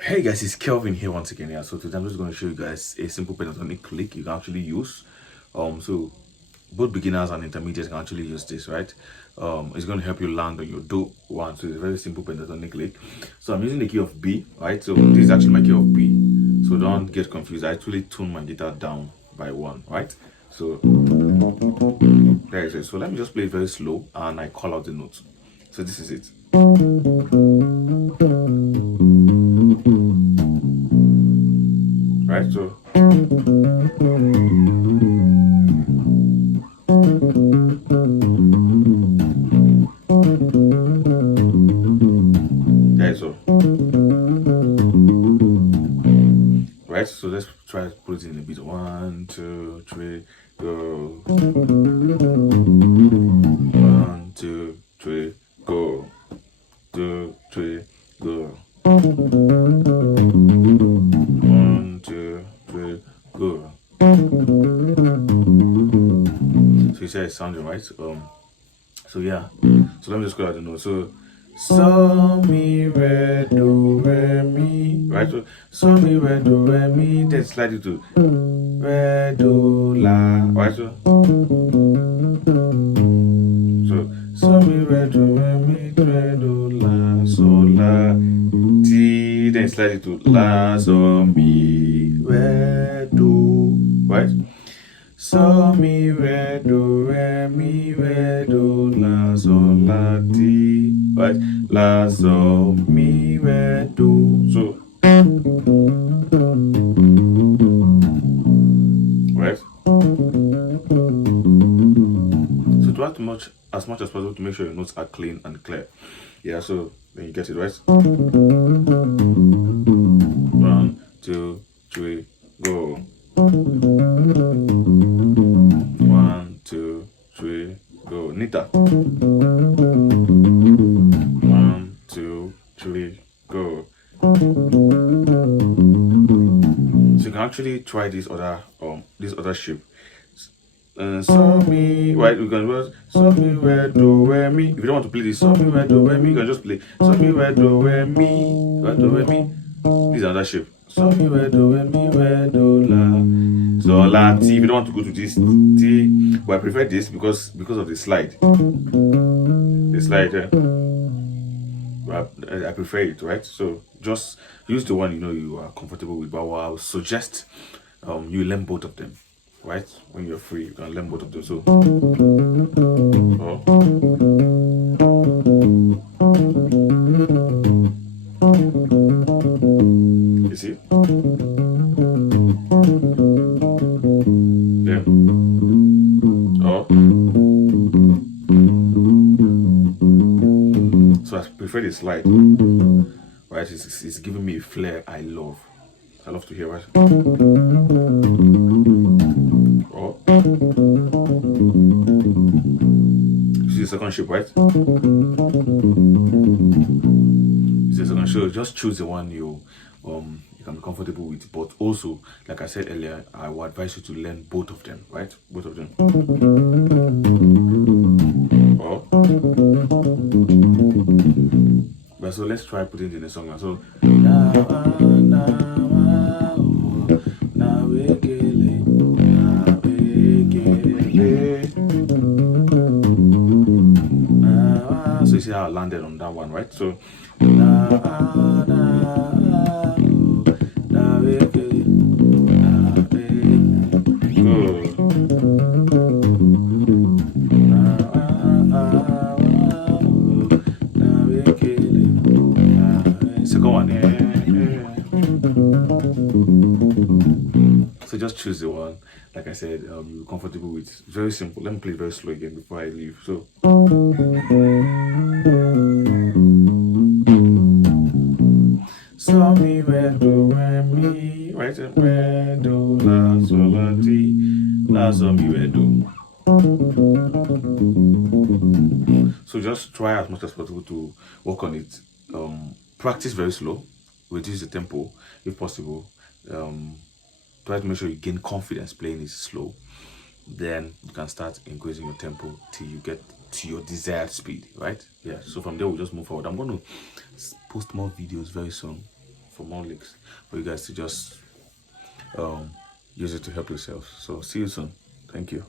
Hey guys, it's Kelvin here once again. Yeah, so today I'm just going to show you guys a simple pentatonic click you can actually use. So both beginners and intermediates can actually use this, right? It's going to help you land on your do one. So it's a very simple pentatonic click. So I'm using the key of B, right? So this is actually my key of B. So don't get confused. I actually tune my guitar down by one, right? So there it is. So let me just play it very slow and I call out the notes. So this is it. Right? So there so. Right, so let's try to put it in a beat. 1, 2, 3, go. 1, 2, 3, go. 2, 3, go. 1, 2, 3, go. So you say it's sounding right. So yeah. So let me just go out the note. So mi re do re mi, right? So mi re do re mi. Then slide it to re do la, right? So mi re do la so la ti. Then slide it to la so mi re do, right? So mi re do la so la ti, right? La so mi re do. So right. So to add much as possible to make sure your notes are clean and clear. Yeah. So then you get it right. 1, 2, 3, go. 1, 2, 3, go. Nita. 1, 2, 3, go. So you can actually try this other shape. So mi, right? You can just so mi re do re mi. If you don't want to play this so mi re do re mi, you can just play so mi re do re mi, re do re mi. This is another shape. So mi re do la so la ti. If you don't want to go to this ti, but I prefer this because of the slide. The slide. I prefer it, right? So just use the one you are comfortable with. But I would suggest you learn both of them, right? When you're free, you can learn both of them. So, you see, yeah, oh. So I prefer the slide, right? It's giving me a flair I love. I love to hear it. Oh. See the second shape, right? See the second shape. Just choose the one you can be comfortable with. But also, like I said earlier, I would advise you to learn both of them, right? Both of them. Oh. But so let's try putting it in the song now. So so you see how I landed on that one, right? So second one. So just choose the one, like I said, you're comfortable with. It's very simple. Let me play it very slow again before I leave. So so mi re do re mi, right? Re do la so la ti, la so mi re do. So just try as much as possible to work on it. Practice very slow, reduce the tempo if possible. Try to make sure you gain confidence playing it slow. Then you can start increasing your tempo till you get to your desired speed, right? Yeah. So from there we'll just move forward. I'm going to post more videos very soon for more licks for you guys to just use it to help yourself. So see you soon. Thank you.